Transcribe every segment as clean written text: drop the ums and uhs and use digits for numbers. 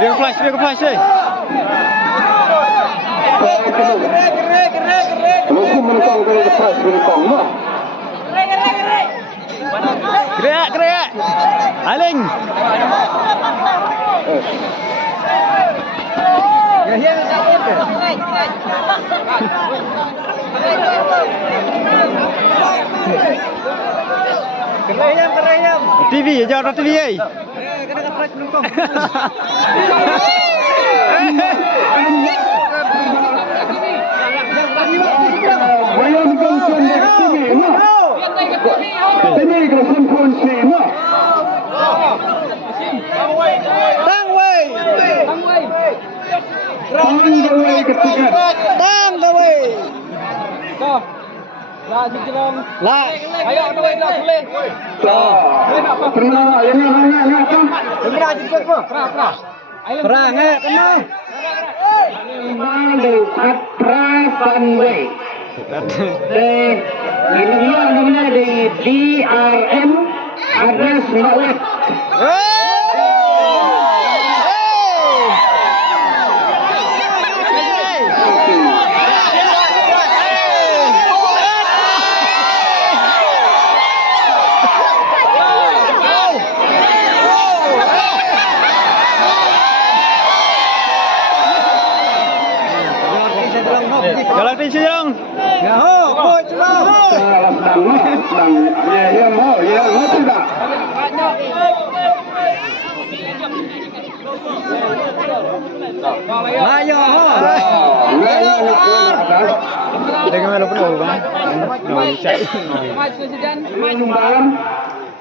Dia flash deh. Mungkin menentang dari lepas dari kongma. Gerak. Aling. Kerayam. TV, jangan TV. Kena fresh menungkong. Bayang kongsian dari sini, no. Sini kongsian kunci, no. Tangway ketiga. Tangway. Lah jujurang. Lah. Ayo dua dah boleh. Pernah yang apa? Pernah jujur apa? Pernah. Perang kena. Dari Patra Sunway. Ini namanya dari DRM address Mawet. Jalan tinggi yang. Ya ho, koi celah ho. Ya ho tidak. Ayo ho. Dengan melu penuh bang. Noi cai.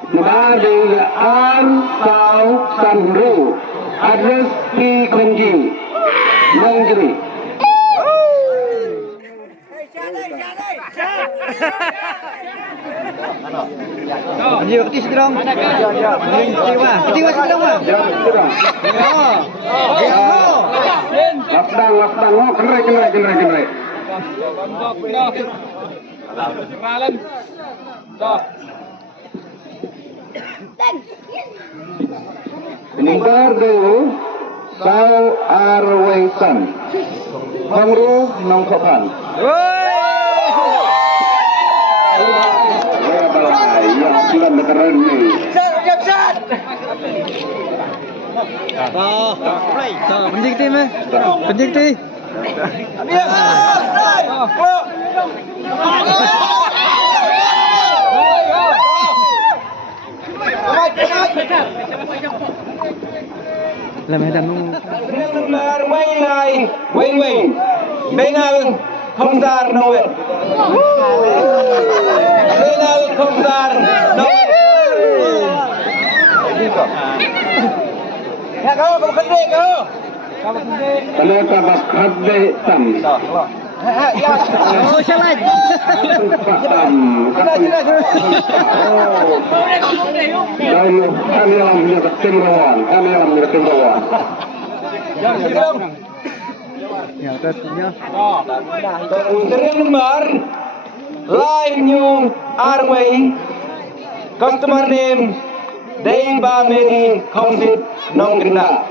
Number dari Ar Sau Sanru address Ki Konjing Manggiri. Dia keti sedang. Keti sedang mah. Lapdang oh kenrai. Number dulu Sau Arwaisan Bangru Nongkokan. Bulan keren nih. Siap. Play. Penting tim Penting tim. Làm hết đàn luôn. Quay. Benal không ra đâu vậy. Benal không ra đâu. Ya kau khadde kau. Kalau khadde tam. Ya. Oh salah. Kami alam menjadi timbawan. Ya, tetapnya. Serial nomor Line New Airway Customer name Deiba Mary Kausit Nonggina.